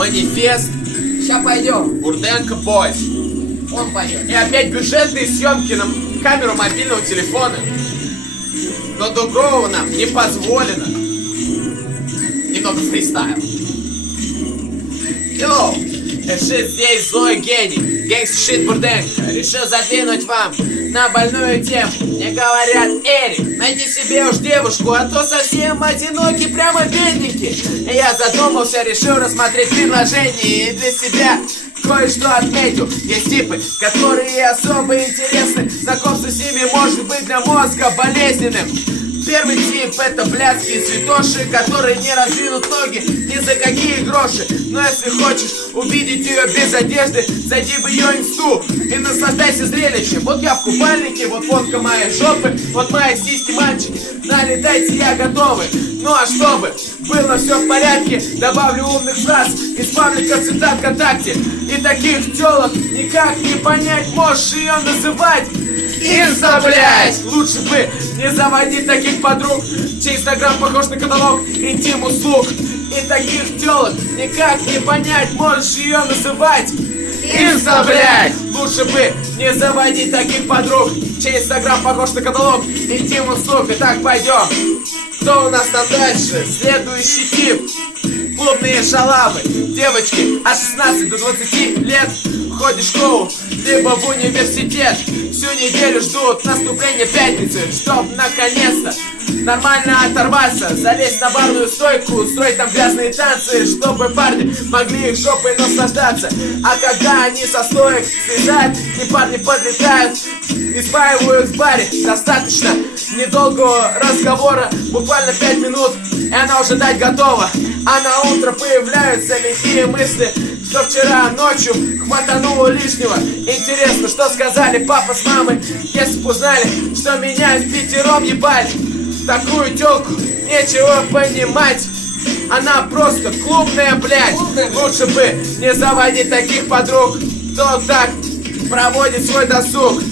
Манифест, Сейчас пойдем. Бурденко Бойс. Он пойдет. И опять бюджетные съемки на камеру мобильного телефона. Но другого нам не позволено. Немного фристайл. Йоу, здесь злой гений, гэнгстер Бурденко. Решил задвинуть вам на больную тему. Мне говорят: Эрик, найди себе уж девушку, а то совсем одинокий, прямо бедненький. И я задумался, решил рассмотреть предложение и для себя кое-что отметил. Есть типы, которые особо интересны. Знакомство с ними может быть для мозга болезненным. Первый тип — это блядские святоши, которые не раздвинут ноги ни за какие гроши. Но если хочешь увидеть ее без одежды, зайди в ее инсту и наслаждайся зрелищем. Вот я в купальнике, вот фотка моей жопы, вот мои сиськи, мальчики. Налетайте, я готовы. Ну а чтобы было все в порядке, добавлю умных фраз из паблика цитат ВКонтакте. И таких телок никак не понять, можешь ее называть Инста, блять! Лучше бы не заводить таких подруг, чей инстаграм похож на каталог интим-услуг. И таких телок никак не понять, можешь ее называть Инста, блять! Лучше бы не заводить таких подруг, чей инстаграм похож на каталог интим-услуг. Итак, пойдем. Кто у нас там дальше? Следующий тип. Клубные шалавы. Девочки от 16 до 20 лет ходят в школу, либо в университет. Всю неделю ждут наступления пятницы, чтоб наконец-то нормально оторваться, залезть на барную стойку, устроить там грязные танцы, чтобы парни могли их жопой наслаждаться. А когда они со стоек слезают, и парни подлетают и спаивают в баре, достаточно недолгого разговора, буквально 5 минут, и она уже дать готова. А на утро появляются лихие мысли, что вчера ночью хватануло лишнего. Интересно, что сказали папа с мамой, если б узнали, что меня впятером ебали. Такую тёлку нечего понимать, она просто клубная, блядь. Лучше бы не заводить таких подруг, кто так проводит свой досуг.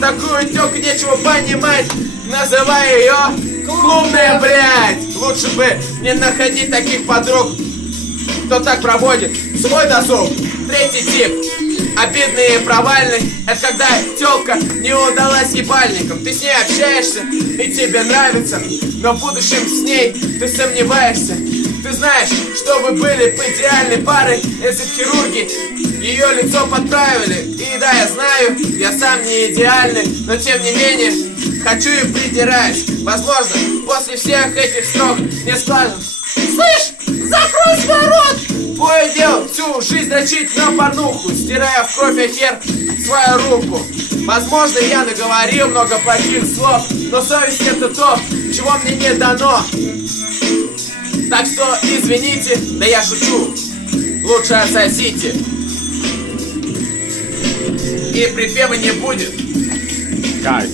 Такую тёлку нечего понимать, называй ее клубная, блядь. Лучше бы не находить таких подруг, кто так проводит свой досуг. Третий тип. Обидный и провальный — это когда тёлка не удалась ебальником. Ты с ней общаешься и тебе нравится, но в будущем с ней ты сомневаешься. Ты знаешь, что вы были бы идеальной парой, если б хирурги ее лицо подправили. И да, я знаю, я сам не идеальный, но тем не менее хочу и придираюсь. Возможно, после всех этих строк мне скажут: слышь, закрой свой рот! Твое дело всю жизнь дрочить на порнуху, стирая в кровь и хер свою руку. Возможно, я наговорил много плохих слов, но совесть — это то, чего мне не дано. Так что извините, да я шучу. Лучше отсосите. И припева не будет. Кайф.